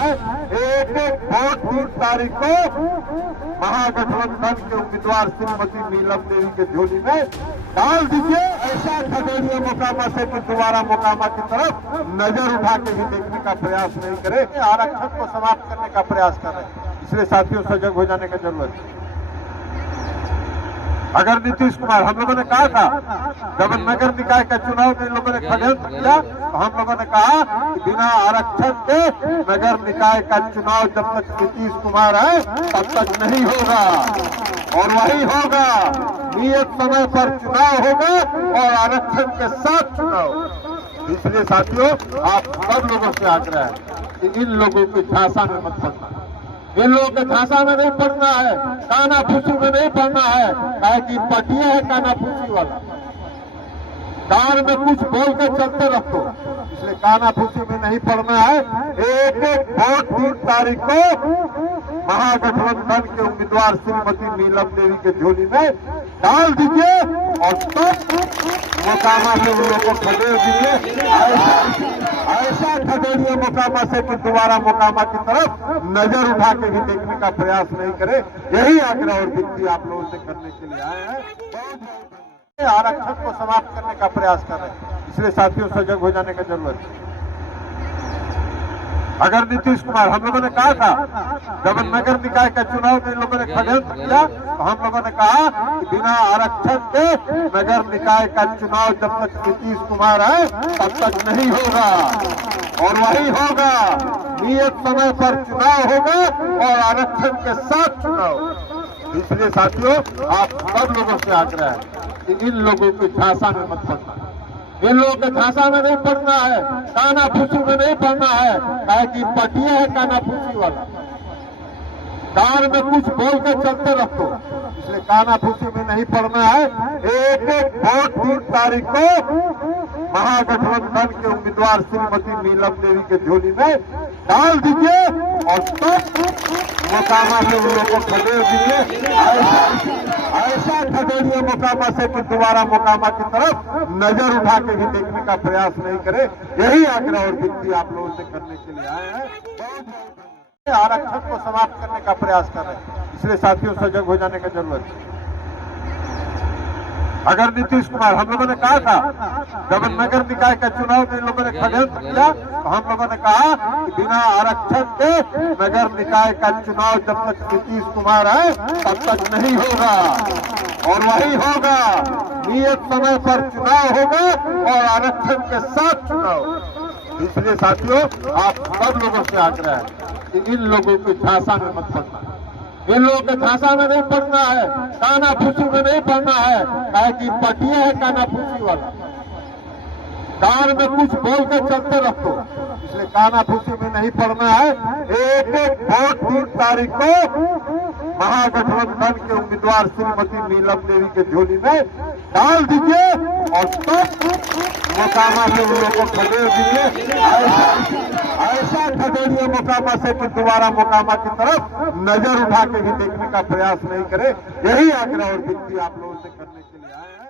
एक एक वोट 3 तारीख को महागठबंधन के उम्मीदवार श्रीमती नीलम देवी के झोली में डाल दीजिए। ऐसा खगड़िया मोकामा से कि दोबारा मोकामा की तरफ नजर उठा के भी देखने का प्रयास नहीं करे। आरक्षण को समाप्त करने का प्रयास कर रहे हैं, इसलिए साथियों सजग हो जाने की जरूरत है। अगर नीतीश कुमार, हम लोगों ने कहा था जब नगर निकाय का चुनाव में इन लोगों ने षड्यंत्र किया तो हम लोगों ने कहा कि बिना आरक्षण के नगर निकाय का चुनाव जब तक नीतीश कुमार है तब तक नहीं होगा, और वही होगा। नियत समय पर चुनाव होगा और आरक्षण के साथ चुनाव। इसलिए साथियों आप सब लोगों से आग्रह है कि इन लोगों की झांसा में मत पड़ना, इन लोगों के झांसा में नहीं पड़ना है, कानाफूसी में नहीं पड़ना है। काहे कि पटिया है कानाफूसी वाला, कान में कुछ बोल के चलते रखो, इसलिए कानाफूसी में नहीं पड़ना है। एक एक वोट 3 तारीख को महागठबंधन के उम्मीदवार श्रीमती नीलम देवी के झोली में डाल दीजिए और तब मोकामा से उन लोगों को खदेड़ दीजिए। ऐसा खगड़िया मोकामा से कि दोबारा मोकामा की तरफ नजर उठा के भी देखने का प्रयास नहीं करे। यही आग्रह और विनती आप लोगों से करने के लिए आए हैं। आरक्षण को समाप्त करने का प्रयास कर रहे हैं, इसलिए साथियों सजग हो जाने की जरूरत है। अगर नीतीश कुमार, हम लोगों ने कहा था जब नगर निकाय का चुनाव में इन लोगों ने षड्यंत्र किया तो हम लोगों ने कहा कि बिना आरक्षण के नगर निकाय का चुनाव जब तक नीतीश कुमार है तब तक नहीं होगा, और वही होगा। नियत समय पर चुनाव होगा और आरक्षण के साथ चुनाव। इसलिए साथियों आप सब लोगों से आग्रह है कि इन लोगों की झांसा में मत पड़ना, इन लोगों के झांसा में नहीं पड़ना है, कानाफूसी में नहीं पड़ना है। काहे कि पटिया है कानाफूसी वाला, कान में कुछ बोल के चलते रखो, इसलिए कानाफूसी में नहीं पड़ना है। एक एक वोट 3 तारीख को महागठबंधन के उम्मीदवार श्रीमती नीलम देवी के झोली में डाल दीजिए और तब मोकामा से उन लोगों को खदेड़ दीजिए। ऐसा खगड़िया मोकामा से कि दोबारा मोकामा की तरफ नजर उठा के भी देखने का प्रयास नहीं करे। यही आग्रह और विनती आप लोगों से करने के लिए आए हैं। आरक्षण को समाप्त करने का प्रयास कर रहे हैं, इसलिए साथियों सजग हो जाने की जरूरत है। अगर नीतीश कुमार, हम लोगों ने कहा था जब नगर निकाय का चुनाव में इन लोगों ने षड्यंत्र किया तो हम लोगों ने कहा कि बिना आरक्षण के नगर निकाय का चुनाव जब तक नीतीश कुमार है तब तक नहीं होगा, और वही होगा। नियत समय पर चुनाव होगा और आरक्षण के साथ चुनाव। इसलिए साथियों आप सब लोगों से आग्रह है कि इन लोगों की झांसा में मत पड़ना, इन लोगों के झांसा में नहीं पड़ना है, कानाफूसी में नहीं पड़ना है। काहे कि पटिया है कानाफूसी वाला, कान में कुछ बोल के चलते रखो, इसलिए कानाफूसी में नहीं पड़ना है। एक एक वोट 3 तारीख को महागठबंधन के उम्मीदवार श्रीमती नीलम देवी के झोली में डाल दीजिए और तब मोकामा से उन लोगों को खदेड़ दीजिए। ऐसा खगड़िया मोकामा से कि दोबारा मोकामा की तरफ नजर उठा के भी देखने का प्रयास नहीं करे। यही आग्रह और विनती आप लोगों से करने के लिए आए हैं।